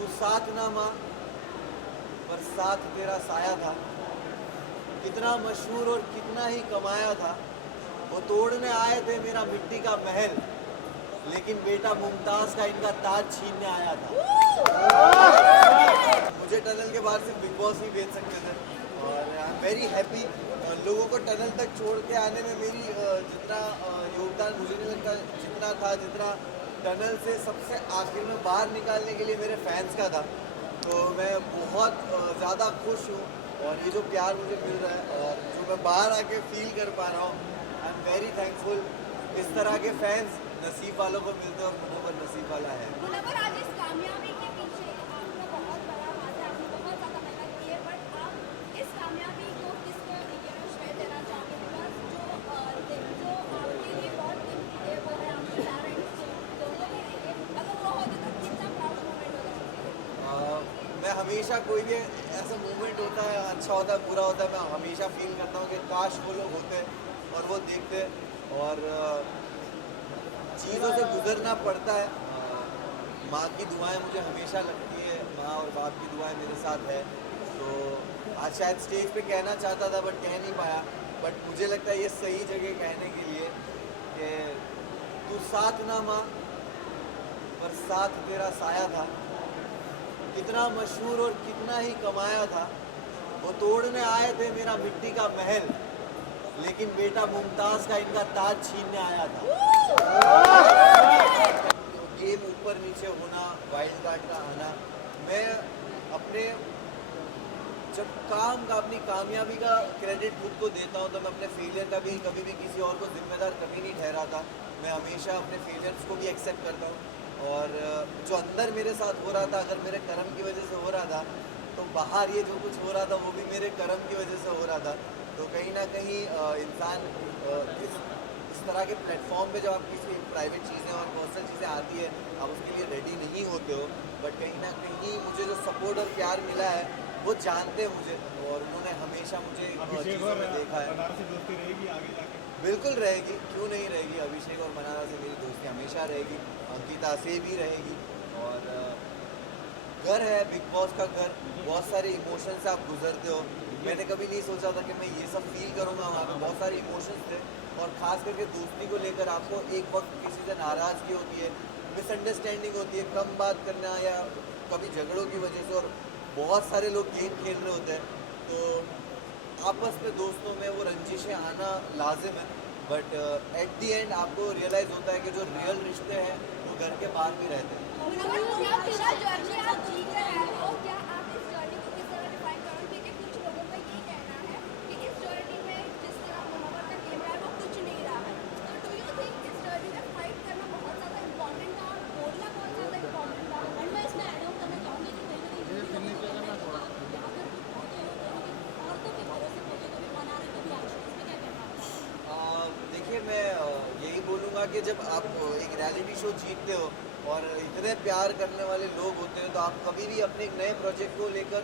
तू साथ ना माँ पर साथ तेरा साया था। कितना मशहूर और कितना ही कमाया था। वो तोड़ने आए थे मेरा मिट्टी का महल, लेकिन बेटा मुमताज का इनका ताज छीनने आया था। मुझे टनल के बाहर सिर्फ बिग बॉस ही भेज सकते थे और आई एम वेरी हैप्पी। लोगों को टनल तक छोड़ के आने में मेरी जितना योगदान मुझे नहीं लगता जितना था, जितना टनल से सबसे आखिर में बाहर निकालने के लिए मेरे फैंस का था। तो मैं बहुत ज़्यादा खुश हूँ और ये जो प्यार मुझे मिल रहा है और जो मैं बाहर आके फील कर पा रहा हूँ, आई एम वेरी थैंकफुल। इस तरह के फैंस नसीब वालों को मिलते हैं और मुझे नसीब वाला है। मुनव्वर, आज इस कामयाबी के पीछे आपका बहुत बड़ा हाथ है, आपने बहुत ज़्यादा मेहनत की है, बट आप इस कामयाबी को किसको श्रेय देना चाहोगे? बिकॉज जो आपके लिए बहुत कीमती है वो है आपके पेरेंट्स, दोनों के लिए। अगर वो होते तो कितना प्राउड मोमेंट होगा? मैं हमेशा कोई भी ऐसा मूवमेंट होता है, अच्छा होता है बुरा होता है, मैं हमेशा फील करता हूँ कि काश वो लोग होते और वो देखते और चीज़ों से गुजरना पड़ता है। माँ की दुआएं मुझे हमेशा लगती है, माँ और बाप की दुआएं मेरे साथ है। तो आज शायद स्टेज पे कहना चाहता था बट कह नहीं पाया, बट मुझे लगता है ये सही जगह कहने के लिए कि तू साथ ना माँ पर साथ तेरा साया था। कितना मशहूर और कितना ही कमाया था। वो तोड़ने आए थे मेरा मिट्टी का महल, लेकिन बेटा मुमताज का इनका ताज छीनने आया था। गेम ऊपर नीचे होना, वाइल्ड कार्ड का आना, मैं अपने जब काम का अपनी कामयाबी का क्रेडिट खुद को देता हूँ तो मैं अपने फेलियर का भी कभी भी किसी और को जिम्मेदार कभी नहीं ठहराता। मैं हमेशा अपने फेलियर्स को भी एक्सेप्ट करता हूँ और जो अंदर मेरे साथ हो रहा था, अगर मेरे कर्म की वजह से हो रहा था, तो बाहर ये जो कुछ हो रहा था वो भी मेरे कर्म की वजह से हो रहा था। तो कहीं ना कहीं इंसान इस तरह के प्लेटफॉर्म पे जब आप किसी प्राइवेट चीज़ें और पर्सनल चीज़ें आती है, आप उसके लिए रेडी नहीं होते हो, बट कहीं ना कहीं मुझे जो सपोर्ट और प्यार मिला है वो जानते हैं मुझे और उन्होंने हमेशा मुझे चीज़ों में देखा है। दोस्ती रहेगी आगे जाके? बिल्कुल रहेगी, क्यों नहीं रहेगी। अभिषेक और मनारा से मेरी दोस्ती हमेशा रहेगी, अंकिता से भी रहेगी। और घर है बिग बॉस का घर, बहुत सारे इमोशन से आप गुजरते हो। मैंने कभी नहीं सोचा था कि मैं ये सब फील करूँगा। वहाँ पे बहुत सारे इमोशंस थे और ख़ास करके दोस्ती को लेकर आपको एक वक्त किसी से नाराज़गी होती है, मिसअंडरस्टैंडिंग होती है, कम बात करना या कभी झगड़ों की वजह से, और बहुत सारे लोग गेम खेल रहे होते हैं, तो आपस में दोस्तों में वो रंजिशें आना लाजिम है। बट एट दी एंड आपको रियलाइज़ होता है कि जो रियल रिश्ते हैं वो घर के बाहर भी रहते हैं। मुनव्वर, पूरा जर्नी आप जी रहे हैं, तो क्या आप इस जर्नी को किस तरह डिफाइन करोगे? क्योंकि कुछ लोगों का ये कहना है कि इस जर्नी में जिस तरह मुनव्वर का गेम रहा है वो कुछ नहीं रहा है। तो डू यू थिंक इस जर्नी में फाइट करना बहुत ज़्यादा इंपॉर्टेंट था और बोलना बहुत ज़्यादा इंपॉर्टेंट था? एंड मैं इसमें ऐड ऑन करना चाहूँगी कि कहीं ना कहीं करने के लिए थोड़ा यहाँ पर पहुँचे हो तो औरतों के भरोसे पहुँचे, कभी मना रहे कभी आशा, इसमें क्या कहना है? देखिए, मैं यही बोलूँगा कि जब आप एक रियलिटी शो जीतते हो और इतने प्यार करने वाले लोग होते हैं, तो आप कभी भी अपने एक नए प्रोजेक्ट को लेकर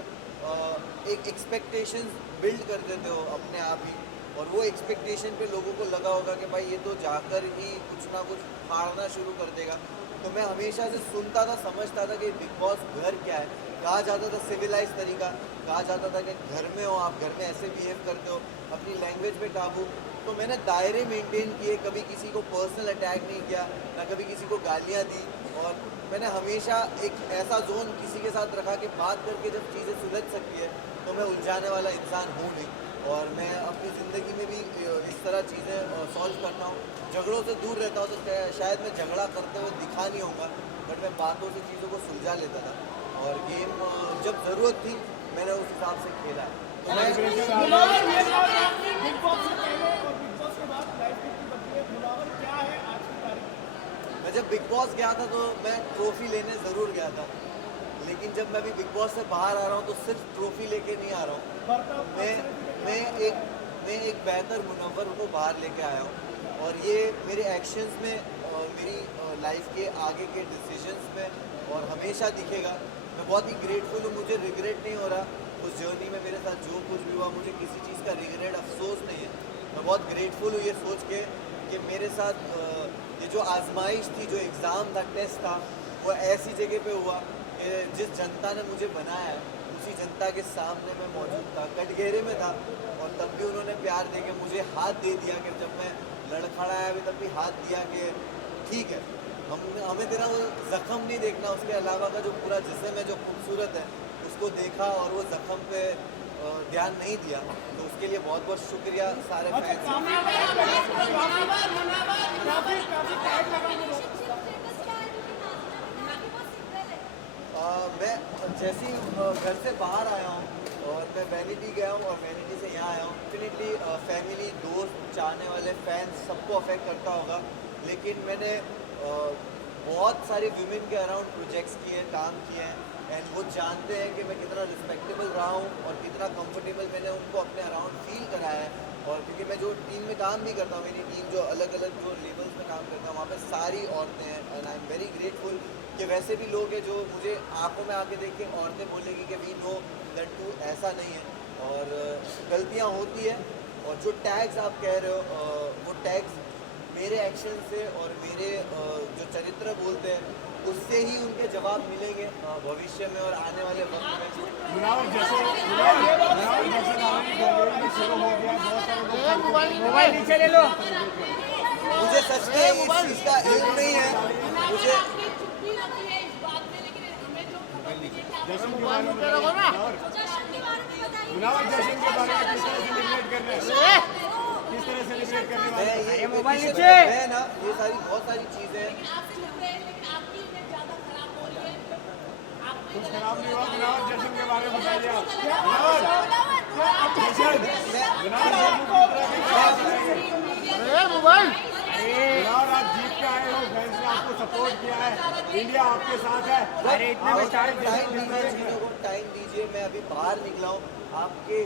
एक एक्सपेक्टेशंस बिल्ड कर देते हो अपने आप ही, और वो एक्सपेक्टेशन पे लोगों को लगा होगा कि भाई ये तो जाकर ही कुछ ना कुछ फाड़ना शुरू कर देगा। तो मैं हमेशा से सुनता था, समझता था कि बिग बॉस घर क्या है। कहा जाता था सिविलाइज तरीका, कहा जाता था कि घर में हो आप, घर में ऐसे बिहेव करते हो, अपनी लैंग्वेज पे काबू। तो मैंने दायरे मेंटेन किए, कभी किसी को पर्सनल अटैक नहीं किया, ना कभी किसी को गालियाँ दी, और मैंने हमेशा एक ऐसा जोन किसी के साथ रखा कि बात करके जब चीज़ें सुलझ सकती है तो मैं उलझाने वाला इंसान हूँ नहीं। और मैं अपनी ज़िंदगी में भी इस तरह चीज़ें सॉल्व करता हूँ, झगड़ों से दूर रहता हूँ। तो शायद मैं झगड़ा करते हुए दिखा नहीं होगा, बट मैं बातों से चीज़ों को सुलझा लेता था और गेम जब ज़रूरत थी मैंने उस हिसाब से खेला है। तो मैं बिग बॉस से पहले और बिग बॉस के बाद लाइफ कितनी बदली है? मुनव्वर क्या है आज की तारीख? मैं जब बिग बॉस गया था तो मैं ट्रॉफी लेने ज़रूर गया था, लेकिन जब मैं अभी बिग बॉस से बाहर आ रहा हूँ तो सिर्फ ट्रॉफी लेके नहीं आ रहा हूँ। मैं एक बेहतर मुनव्वर को बाहर लेके आया हूँ और ये मेरे एक्शंस में, मेरी लाइफ के आगे के डिसीजंस में और हमेशा दिखेगा। मैं बहुत ही ग्रेटफुल हूँ, मुझे रिग्रेट नहीं हो रहा उस जर्नी में। मेरे साथ जो कुछ भी हुआ मुझे किसी चीज़ का रिग्रेट, अफसोस नहीं है। मैं बहुत ग्रेटफुल हूँ ये सोच के कि मेरे साथ ये जो आजमाइश थी, जो एग्ज़ाम था, टेस्ट था, वो ऐसी जगह पे हुआ कि जिस जनता ने मुझे बनाया है उसी जनता के सामने मैं मौजूद था, कटघरे में था, और तब भी उन्होंने प्यार दे के मुझे हाथ दे दिया कि जब मैं लड़खड़ाया भी तब भी हाथ दिया कि ठीक है, हमें तेरा वो जख्म नहीं देखना, उसके अलावा का जो पूरा जिस्म है जो खूबसूरत है उसको देखा और वो जख्म पे ध्यान नहीं दिया। तो उसके लिए बहुत बहुत शुक्रिया सारे फैंस। काफी टाइम लगा मैं जैसे ही घर से बाहर आया हूँ और मैं वैनिटी गया हूँ और वैनिटी से यहाँ आया हूँ, डेफिनेटली फैमिली, दोस्त, चाहने वाले फैंस सबको अफेक्ट करता होगा, लेकिन मैंने बहुत सारे वीमेन के अराउंड प्रोजेक्ट्स किए, काम किए हैं, एंड वो जानते हैं कि मैं कितना रिस्पेक्टेबल रहा हूँ और कितना कंफर्टेबल मैंने उनको अपने अराउंड फील कराया है। और क्योंकि मैं जो टीम में काम भी करता हूँ, मेरी टीम जो अलग अलग जो लेवल्स में काम करता हूँ वहाँ पे सारी औरतें हैं, and I am very grateful कि वैसे भी लोग हैं जो मुझे आंखों में आके देख के औरतें बोलेगी कि वी नो दैट तू ऐसा नहीं है, और गलतियाँ होती है, और जो टैग्स आप कह रहे हो वो टैग्स मेरे एक्शन से और मेरे जो चरित्र बोलते हैं उससे ही उनके जवाब मिलेंगे भविष्य में और आने वाले वक्त में। मुनावर जैसे शुरू हो गया, बहुत सारे मोबाइल नीचे ले लो। मुझे सच में इस चीज़ का इल्म नहीं है, मुझे जश्न के बारे में बताइए। मुनावर जश्न के बारे में किस तरह सेलिब्रेट कर रहे हैं, किस तरह सेलिब्रेट करने वाले हैं? ये मोबाइल नीचे है ना, ये सारी बहुत सारी चीज़ें कुछ खराब नहीं हुआ। मुनावर जश्न के बारे में बताइए आप। मुनावर मुनावर आप जीत के आए हो, फैंस ने आपको सपोर्ट किया है, इंडिया आपके साथ है। अरे इतने में चीज़ों को टाइम दीजिए, मैं अभी बाहर निकला हूँ, आपके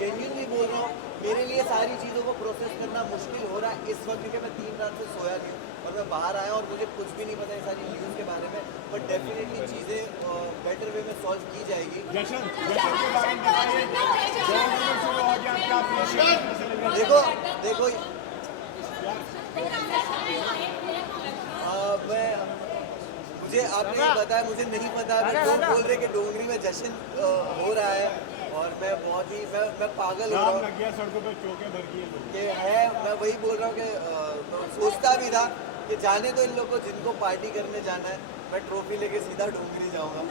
जेन्युइनली बोल रहा हूँ, मेरे लिए सारी चीज़ों को प्रोसेस करना मुश्किल हो रहा है इस वक्त, क्योंकि मैं 3 रात से सोया नहीं हूँ और मैं बाहर आया और मुझे कुछ भी नहीं पता है सारी न्यूज़ के बारे में, बट डेफिनेटली चीज़ें बेटर वे में सॉल्व की जाएगी। जश्न के बारे में बताइए, 2 मिनट शुरू हो गया, क्या सेलिब्रेट? देखो मैं मुझे आपने ये बताया, मुझे नहीं पता, लोग बोल रहे कि डोंगरी में जश्न हो रहा है और मैं बहुत ही मैं पागल हो रहा हूँ लग गया, सड़कों पे चौके भर गए लोग कि है। मैं वही बोल रहा हूँ कि मैं सोचता भी था कि जाने तो इन लोगों को जिनको पार्टी करने जाना है, मैं ट्रॉफी लेके सीधा डोंगरी जाऊँगा।